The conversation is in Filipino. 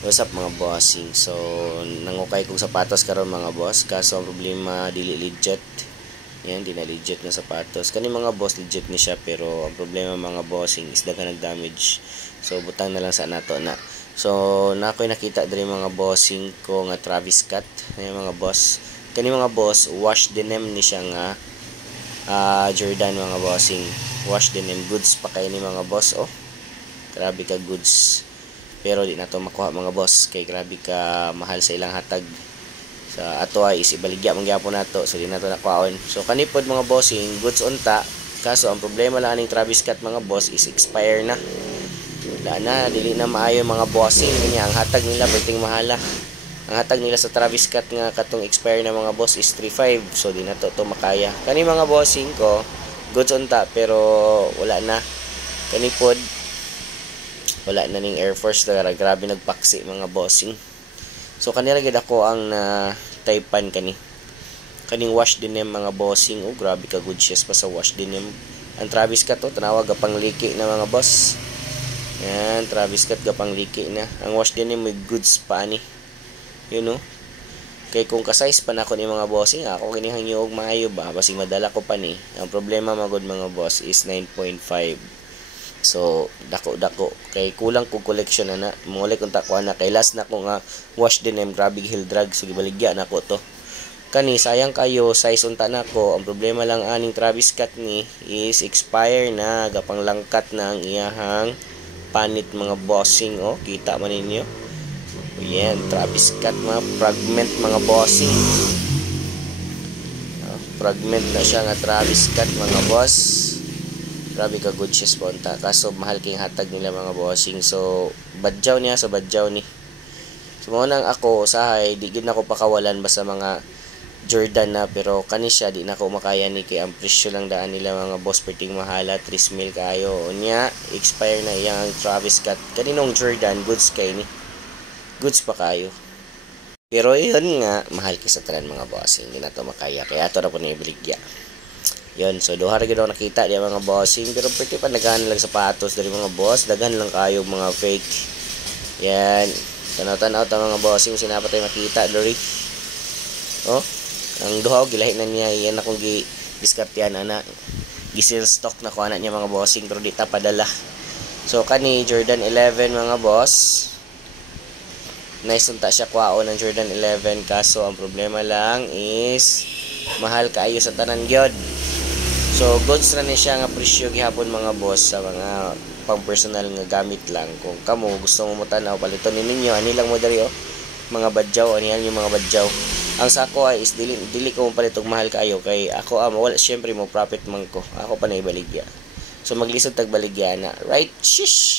What's up mga bossing? So, nangukay kong sapatos karon mga boss. Kaso ang problema, dili legit. Yan, di na legit na sapatos. Kani mga boss, legit ni siya. Pero ang problema mga bossing is daga nag-damage. So, butang na lang sa nato na. So, na ako'y nakita diri mga bossing ko nga Travis Scott. Yan mga boss. Kani mga boss, wash denim ni siya nga Jordan mga bossing. Wash denim. Goods pa kay ni mga boss. Oh, grabe ka goods. Pero di na to makuha mga boss kay grabe ka mahal sa ilang hatag. Sa ato ay is ibaligya man gyapon nato, so di na to nakuhaon. So kanipod mga bossing, goods unta. Kaso ang problema lang aning Travis Scott mga boss is expire na. Wala na, dili na maayo mga bossing niya. Ang hatag nila perting mahala. Ang hatag nila sa Travis Scott nga katong expire na mga boss is 3.5. So di na to makaya. Kani mga bossing ko, goods unta pero wala na. Kanipod wala na ning Air Force na grabe nagpaksi mga bossing. So kanira gid ako ang taypan kaning wash denim mga bossing. Oh, grabe ka good shoes pa sa wash denim. Ang Travis Scott to tanawag gapang liki na mga boss. Yan, Travis Scott gapang liki na. Ang wash denim may goods pa ani. You know? Kay kung ka-size pa nako ni mga bossing, ako kinihang og maayo ba basig madala ko pa ni. Ang problema magod mga boss is 9.5. So, dako kay kulang ko collection na muli kung takuha na kay last na ko nga wash denim grabe hill drag sige baligya na ko to kani sayang kayo size unta na ko. Ang problema lang aning Travis Scott ni is expire na gapang langkat na ang iyahang panit mga bossing. Oh, kita man ninyo yan Travis Scott mga fragment mga bossing. Fragment na siya nga Travis Scott mga boss. Grabe ka good shoes po unta. Kaso mahal king hatag nila mga bossing. So badjaw niya sa badjaw ni. So mo nang ako usahay di gid nako pakawalan basta mga Jordan na pero kani siya di nako makaya ni kay ang presyo lang daan nila mga boss perting mahala 3,000 kayo. Unya expire na iyang Travis Scott. Kaninong Jordan goods kay ni. Goods pa kayo. Pero yun nga mahal kay sa tanan mga bossing. Di na to makaya kaya ato na po ni ibaligya. Yun, so duha ra gyud nakita di mga bossing pero pwede pa daghan lang sapatos dari mga boss, daghan lang kayo mga fake. Yan, tanaw-tanaw ta mga bossing sinapatay makita diri. Oh, ang duha gilahi na niya yan akong diskartehan ana. Gisil stock na ko ana niya mga bossing pero di ta padala. So kani Jordan 11 mga boss. Nice unta siya kwaon ng Jordan 11 kaso ang problema lang is mahal kaayo sa tanan gyud. So goods na ni siya nga presyo gihapon mga boss sa mga pang personal nga gamit lang. Kung kamo gusto mo mutanaw paliton ninyo ani lang mo diri oh. Mga badjaw ani yung mga badjaw. Ang sako ay is dili ko mo palitog mahal kaayo kay ako wala syempre mo profit man ko. Ako pa na ibaligya. So maglisod tag baligya na. Right? Shish.